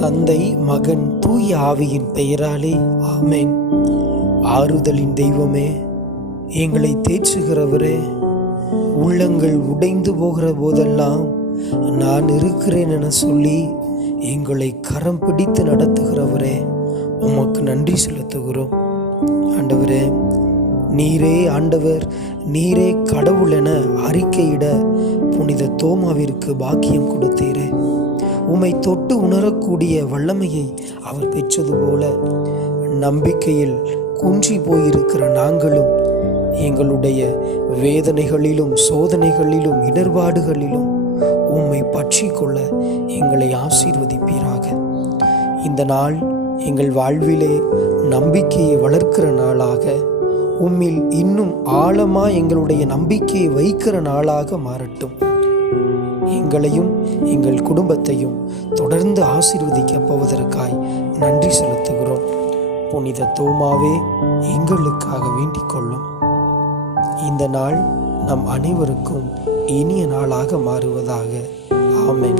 தந்தை, மகன், தூய ஆவியின் பெயராலே ஆமென். ஆறுதலின் தெய்வமே, எங்களை தேற்றுகிறவரே, உள்ளங்கள் உடைந்து போகிற போதெல்லாம் நான் இருக்கிறேன் என சொல்லி எங்களை கரம் பிடித்து நடத்துகிறவரே, உமக்கு நன்றி செலுத்துகிறோம். ஆண்டவரே, நீரே ஆண்டவர், நீரே கடவுள் என அறிக்கையிட புனித தோமாவிற்கு பாக்கியம் கொடுத்தீரே. உம்மை தொட்டு உணரக்கூடிய வல்லமையை அவர் பெற்றது போல நம்பிக்கையில் குன்றி போயிருக்கிற நாங்களும் எங்களுடைய வேதனைகளிலும் சோதனைகளிலும் இடர்பாடுகளிலும் உம்மை பற்றி கொள்ள எங்களை ஆசீர்வதிப்பீராக. இந்த நாள் எங்கள் வாழ்விலே நம்பிக்கையை வளர்க்கிற நாளாக, உம்மில் இன்னும் ஆழமாக எங்களுடைய நம்பிக்கையை வைக்கிற நாளாக மாறட்டும். எங்களையும் எங்கள் குடும்பத்தையும் தொடர்ந்து ஆசீர்வதிக்கப் போவதற்காய் நன்றி செலுத்துகிறோம். புனித தோமாவே, எங்களுக்காக வேண்டிக் கொள்ளும். இந்த நாள் நம் அனைவருக்கும் இனிய நாளாக மாறுவதாக. ஆமென்.